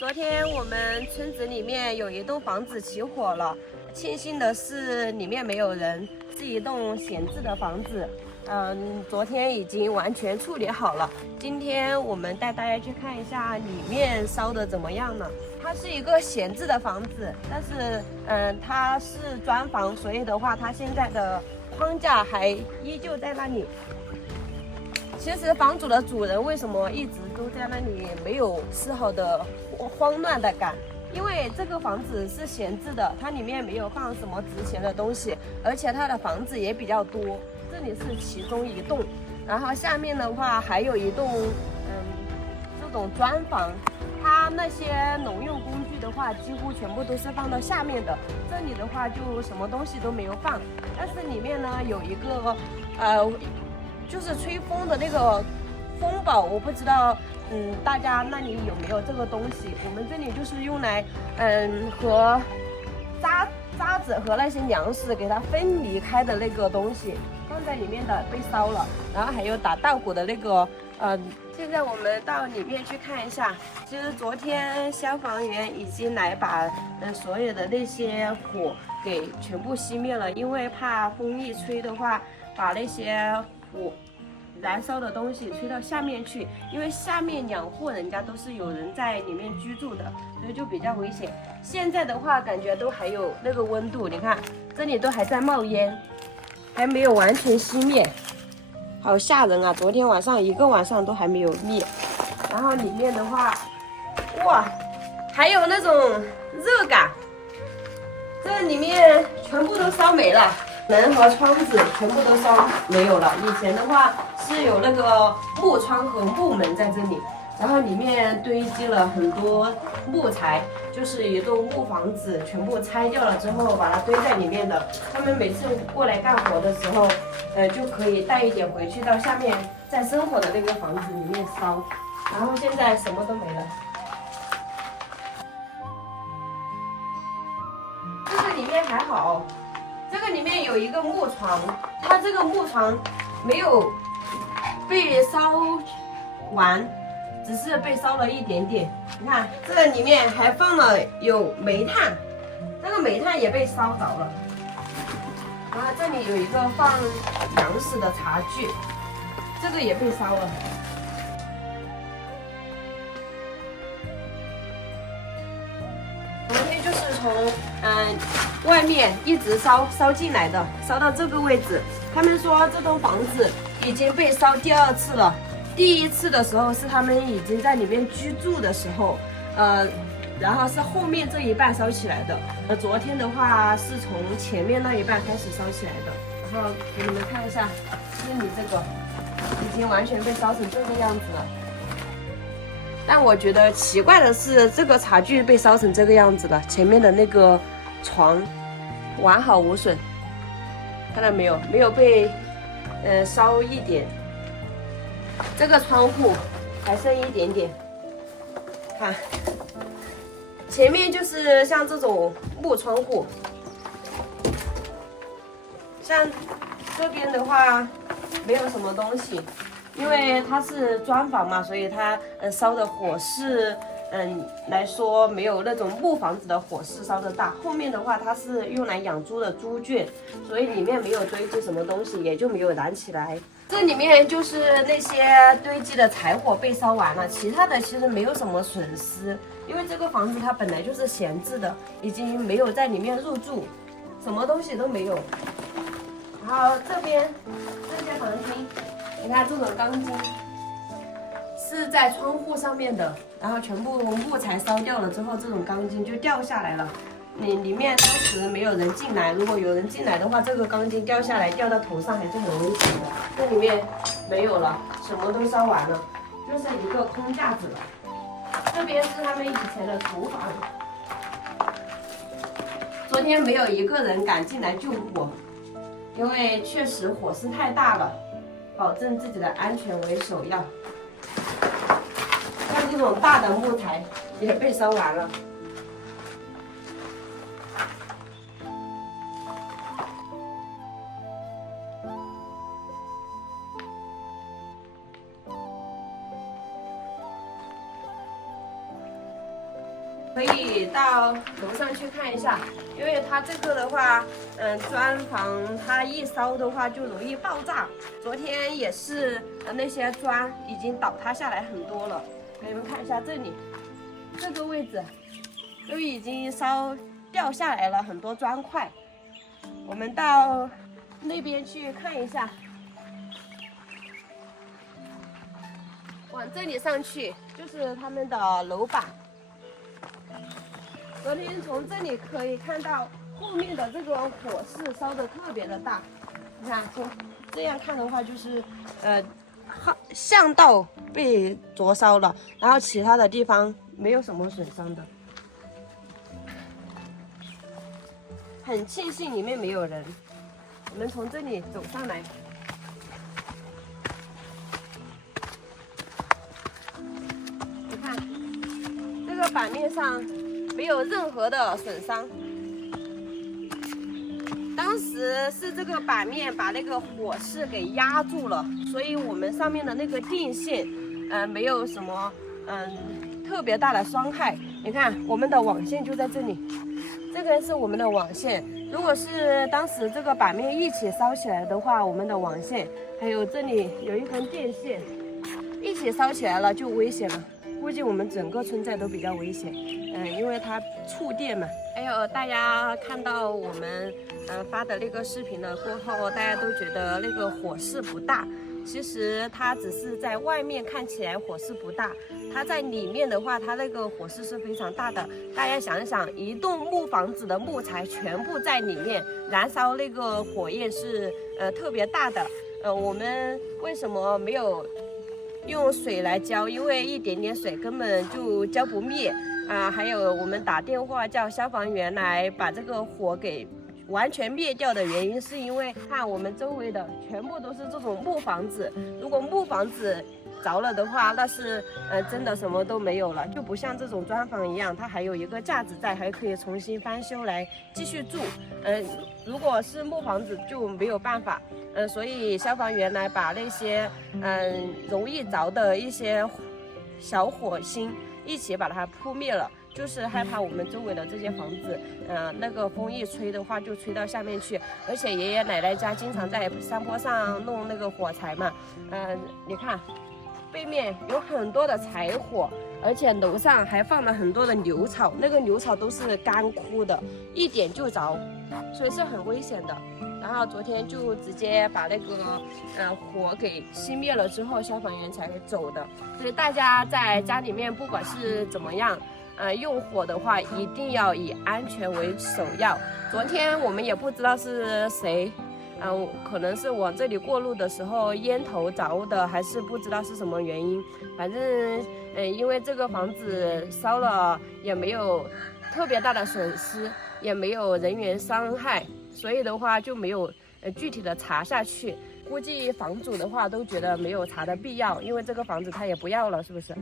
昨天我们村子里面有一栋房子起火了，庆幸的是里面没有人，是一栋闲置的房子。昨天已经完全处理好了。今天我们带大家去看一下里面烧的怎么样了。它是一个闲置的房子，但是它是砖房，所以的话它现在的框架还依旧在那里。其实房主的主人为什么一直都在那里没有丝毫的慌乱的感？因为这个房子是闲置的，它里面没有放什么值钱的东西，而且它的房子也比较多。这里是其中一栋，然后下面的话还有一栋这种砖房，它那些农用工具的话几乎全部都是放到下面的，这里的话就什么东西都没有放，但是里面呢有一个就是吹风的那个风宝，我不知道，大家那里有没有这个东西？我们这里就是用来，和渣子和那些粮食给它分离开的那个东西，放在里面的被烧了。然后还有打稻谷的那个，现在我们到里面去看一下。其实昨天消防员已经来把所有的那些火给全部熄灭了，因为怕风一吹的话，把那些火燃烧的东西吹到下面去，因为下面2户人家都是有人在里面居住的，所以就比较危险。现在的话感觉都还有那个温度，你看这里都还在冒烟，还没有完全熄灭，好吓人啊！昨天晚上一个晚上都还没有灭。然后里面的话，哇，还有那种热感，这里面全部都烧没了。门和窗子全部都烧没有了。以前的话是有那个木窗和木门在这里，然后里面堆积了很多木材，就是一栋木房子，全部拆掉了之后把它堆在里面的。他们每次过来干活的时候，就可以带一点回去到下面在生活的那个房子里面烧。然后现在什么都没了。这个里面还好。这个里面有一个木床，它这个木床没有被烧完，只是被烧了一点点。你看这个里面还放了有煤炭，这个煤炭也被烧着了。然后这里有一个放粮食的茶具，这个也被烧了。昨天就是从外面一直烧进来的，烧到这个位置。他们说这栋房子已经被烧第2次了。第1次的时候是他们已经在里面居住的时候，然后是后面这一半烧起来的。昨天的话是从前面那一半开始烧起来的。然后给你们看一下，这里这个已经完全被烧成这个样子了。但我觉得奇怪的是，这个茶具被烧成这个样子了，前面的那个床完好无损，看到没有？没有被烧一点。这个窗户还剩一点点，看前面就是像这种木窗户，像这边的话没有什么东西。因为它是砖房嘛，所以它烧的火势来说没有那种木房子的火势烧的大。后面的话它是用来养猪的猪圈，所以里面没有堆积什么东西，也就没有燃起来。这里面就是那些堆积的柴火被烧完了，其他的其实没有什么损失，因为这个房子它本来就是闲置的，已经没有在里面入住，什么东西都没有。然后这边这些房间。你看这种钢筋是在窗户上面的，然后全部木材烧掉了之后，这种钢筋就掉下来了。里面当时没有人进来，如果有人进来的话，这个钢筋掉下来掉到头上还是很危险的。这里面没有了，什么都烧完了，就剩一个空架子了。这边是他们以前的厨房。昨天没有一个人敢进来救火，因为确实火势太大了。保证自己的安全为首要。像这种大的木材也被烧完了。可以到楼上去看一下，因为它这个的话，砖房它一烧的话就容易爆炸。昨天也是，那些砖已经倒塌下来很多了。给你们看一下这里，这个位置都已经烧掉下来了很多砖块。我们到那边去看一下，往这里上去就是他们的楼板。昨天从这里可以看到后面的这个火势烧得特别的大，你看从这样看的话就是巷道被灼烧了，然后其他的地方没有什么损伤的。很庆幸里面没有人。我们从这里走上来，你看这个板面上没有任何的损伤。当时是这个板面把那个火势给压住了，所以我们上面的那个电线，没有什么特别大的伤害。你看我们的网线就在这里，这个是我们的网线。如果是当时这个板面一起烧起来的话，我们的网线还有这里有一根电线，一起烧起来了就危险了。估计我们整个村寨都比较危险，因为它触电嘛。还有大家看到我们发的那个视频了过后，大家都觉得那个火势不大，其实它只是在外面看起来火势不大，它在里面的话，它那个火势是非常大的。大家想一想，一栋木房子的木材全部在里面燃烧，那个火焰是特别大的。我们为什么没有用水来浇？因为一点点水根本就浇不灭啊！还有我们打电话叫消防员来把这个火给完全灭掉的原因，是因为看我们周围的全部都是这种木房子，如果木房子着了的话，那是真的什么都没有了，就不像这种砖房一样，它还有一个价值在，还可以重新翻修来继续住。如果是木房子就没有办法，所以消防员来把那些容易着的一些小火星一起把它扑灭了。就是害怕我们周围的这些房子，那个风一吹的话就吹到下面去，而且爷爷奶奶家经常在山坡上弄那个火柴嘛，你看背面有很多的柴火，而且楼上还放了很多的牛草，那个牛草都是干枯的，一点就着，所以是很危险的。然后昨天就直接把那个火给熄灭了之后，消防员才走的。所以大家在家里面不管是怎么样，用火的话一定要以安全为首要。昨天我们也不知道是谁，可能是往这里过路的时候烟头着的，还是不知道是什么原因。反正因为这个房子烧了也没有特别大的损失，也没有人员伤害，所以的话就没有具体的查下去。估计房主的话都觉得没有查的必要，因为这个房子他也不要了，是不是？